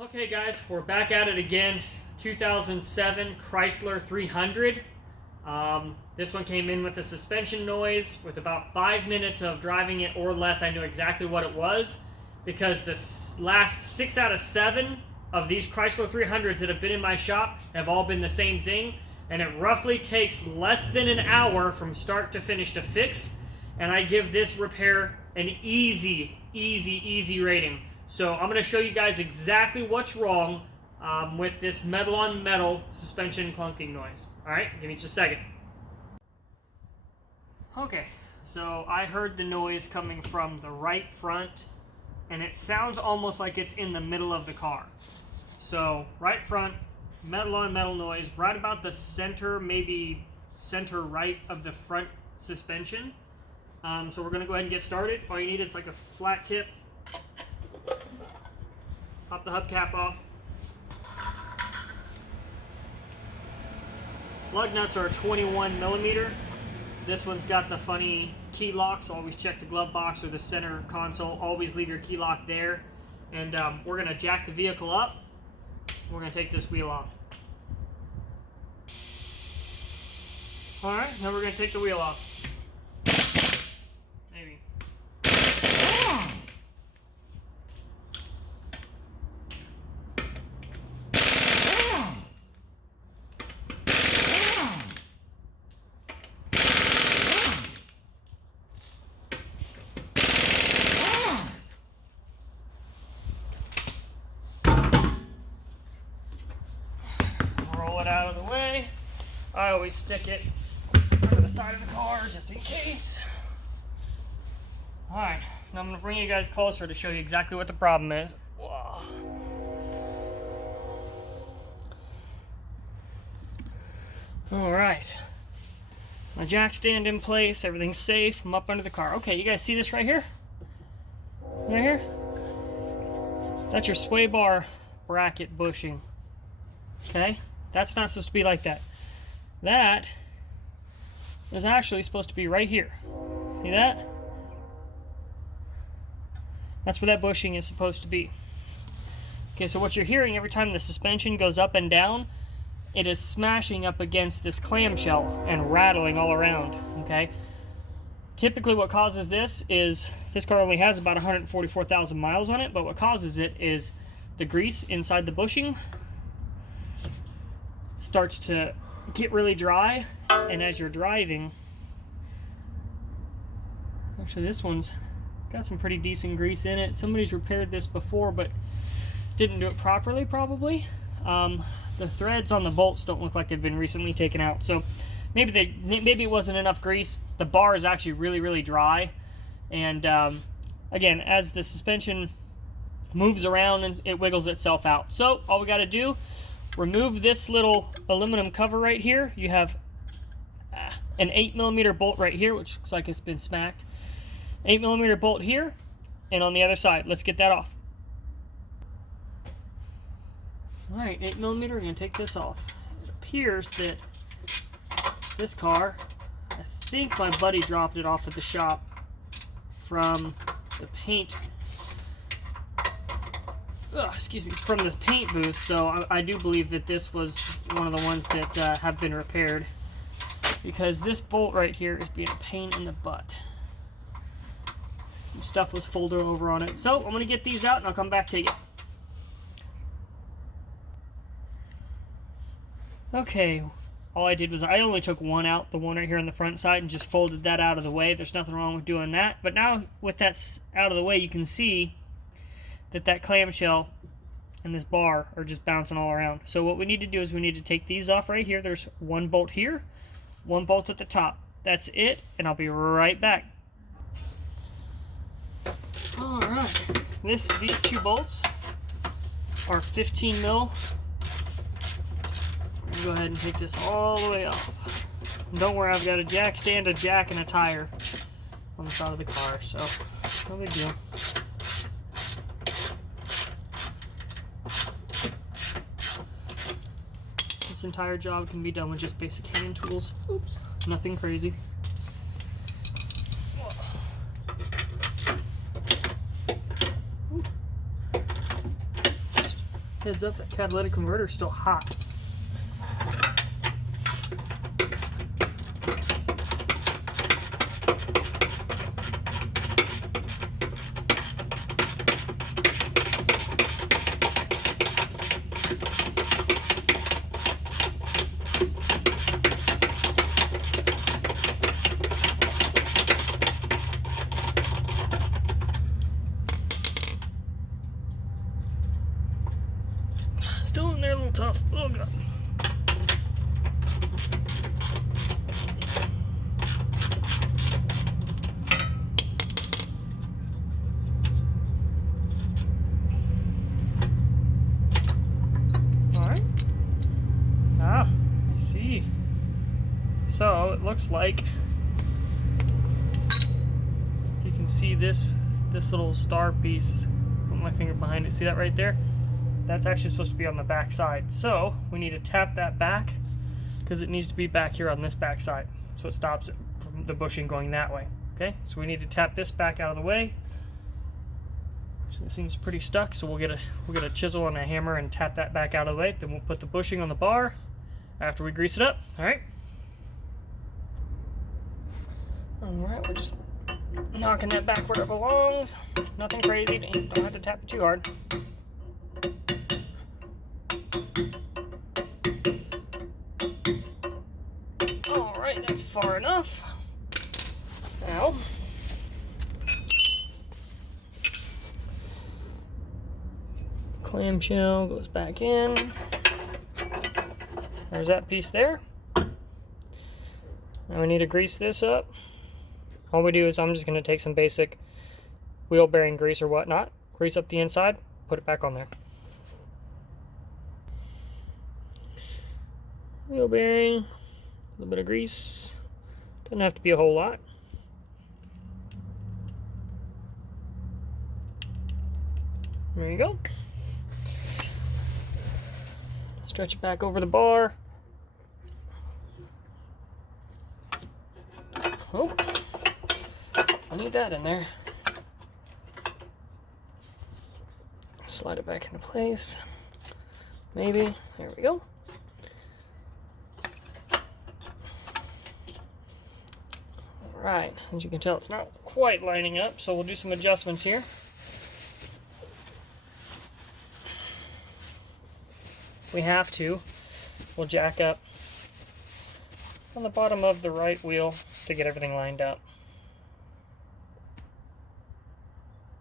Okay guys, we're back at it again. 2007 Chrysler 300. This one came in with a suspension noise. With about 5 minutes of driving it or less, I knew exactly what it was, because the last 6 out of 7 of these Chrysler 300s that have been in my shop have all been the same thing, and it roughly takes less than an hour from start to finish to fix, and I give this repair an easy rating. So I'm going to show you guys exactly what's wrong with this metal on metal suspension clunking noise. Alright, give me just a second. Okay, so I heard the noise coming from the right front, and it sounds almost like it's in the middle of the car. So right front, metal on metal noise, right about the center, maybe center right of the front suspension. So we're going to go ahead and get started. All you need is like a flat tip. Pop the hubcap off. Lug nuts are 21 millimeter. This one's got the funny key lock, so always check the glove box or the center console. Always leave your key lock there. And we're going to jack the vehicle up. We're going to take this wheel off. Alright, now we're going to take the wheel off. Maybe. Roll it out of the way. I always stick it under the side of the car just in case. Alright, now I'm going to bring you guys closer to show you exactly what the problem is. Whoa. Alright. My jack stand in place, everything's safe, I'm up under the car. Okay, you guys see this right here? Right here? That's your sway bar bracket bushing. Okay? That's not supposed to be like that. That is actually supposed to be right here. See that? That's where that bushing is supposed to be. Okay, so what you're hearing every time the suspension goes up and down, it is smashing up against this clamshell and rattling all around, okay? Typically what causes this is, this car only has about 144,000 miles on it, but what causes it is the grease inside the bushing starts to get really dry, and as you're driving, actually this one's got some pretty decent grease in it. Somebody's repaired this before but didn't do it properly probably. The threads on the bolts don't look like they've been recently taken out, so maybe it wasn't enough grease. The bar is actually really dry, and again, as the suspension moves around and it wiggles itself out. So all we got to do, remove this little aluminum cover right here. You have an 8mm bolt right here, which looks like it's been smacked. 8mm bolt here, and on the other side. Let's get that off. Alright, 8mm, we're going to take this off. It appears that this car, I think my buddy dropped it off at the shop from the paint, excuse me, from the paint booth, so I do believe that this was one of the ones that have been repaired, because this bolt right here is being a pain in the butt. Some stuff was folded over on it. So I'm going to get these out and I'll come back to you. Okay, all I did was I only took one out, the one right here on the front side, and just folded that out of the way. There's nothing wrong with doing that. But now with that out of the way, you can see that that clamshell and this bar are just bouncing all around. So what we need to do is we need to take these off right here. There's one bolt here, one bolt at the top. That's it, and I'll be right back. Alright, these two bolts are 15 mil. I'm going to go ahead and take this all the way off. And don't worry, I've got a jack stand, a jack, and a tire on the side of the car, so no big deal. This entire job can be done with just basic hand tools. Oops, nothing crazy. Heads up, that catalytic converter is still hot. Still in there, a little tough. Oh god. Alright. Ah, I see. So it looks like you can see this little star piece. Put my finger behind it. See that right there? That's actually supposed to be on the back side. So we need to tap that back because it needs to be back here on this back side. So it stops it from the bushing going that way. Okay, so we need to tap this back out of the way. So this thing's pretty stuck, so we'll get a chisel and a hammer and tap that back out of the way. Then we'll put the bushing on the bar after we grease it up. Alright, we're just knocking that back where it belongs. Nothing crazy, don't have to tap it too hard. Alright, that's far enough. Now, clamshell goes back in. There's that piece there. Now we need to grease this up. All we do is I'm just going to take some basic wheel bearing grease or whatnot, grease up the inside, put it back on there. Wheel bearing, a little bit of grease. Doesn't have to be a whole lot. There you go. Stretch it back over the bar. Oh, I need that in there. Slide it back into place. Maybe. There we go. Alright, as you can tell, it's not quite lining up, so we'll do some adjustments here. We have to. We'll jack up on the bottom of the right wheel to get everything lined up.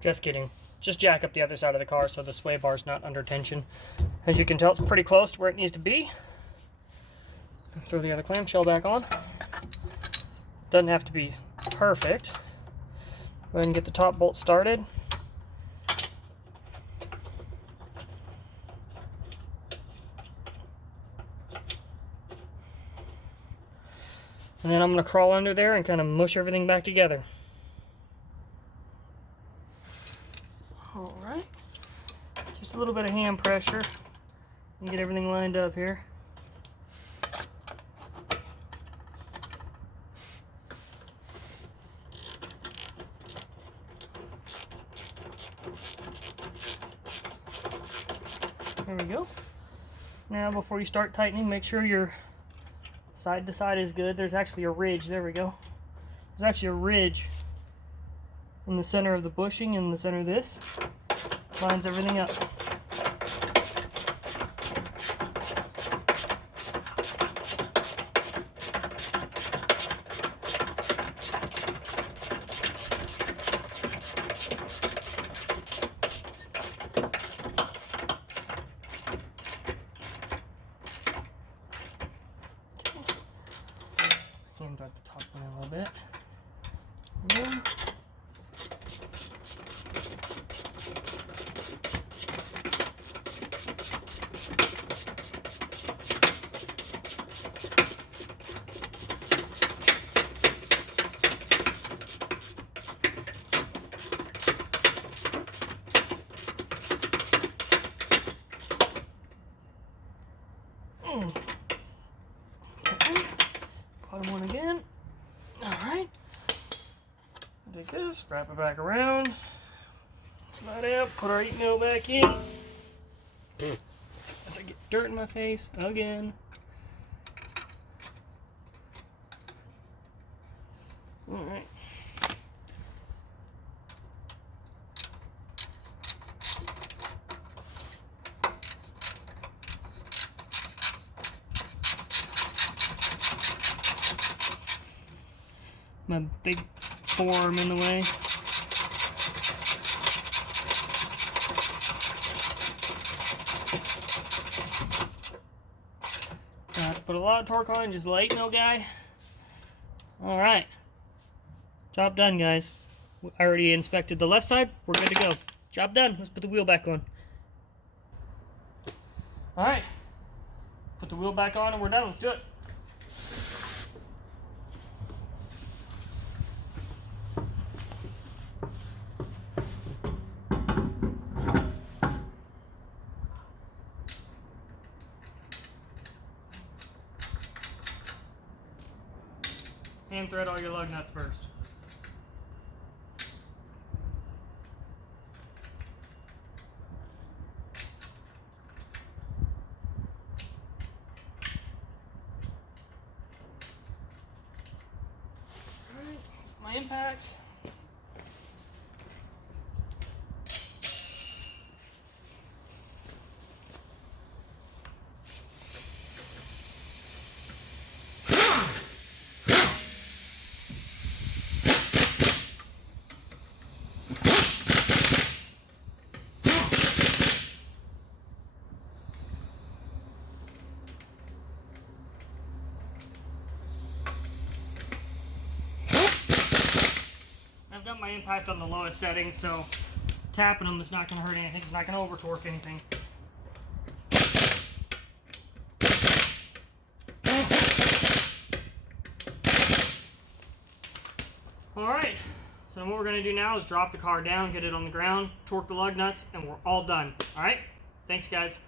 Just kidding. Just jack up the other side of the car so the sway bar is not under tension. As you can tell, it's pretty close to where it needs to be. Throw the other clamshell back on. Doesn't have to be perfect. Go ahead and get the top bolt started. And then I'm going to crawl under there and kind of mush everything back together. Alright. Just a little bit of hand pressure and get everything lined up here. There we go. Now before you start tightening, make sure your side to side is good. There's actually a ridge. There we go. There's actually a ridge in the center of the bushing, in the center of this. Lines everything up. Hand at the top one a little bit. And bottom one again. Alright. Take this, wrap it back around, slide out, put our ego back in. As I get dirt in my face again. All right. My big forearm in the way. Put a lot of torque on it, just light mill guy. Alright. Job done, guys. I already inspected the left side. We're good to go. Job done. Let's put the wheel back on. Alright. Put the wheel back on and we're done. Let's do it. Hand thread all your lug nuts first. Alright, my impact. I've got my impact on the lowest setting, so tapping them is not going to hurt anything. It's not going to over torque anything. Alright, so what we're going to do now is drop the car down, get it on the ground, torque the lug nuts, and we're all done. Alright, thanks guys.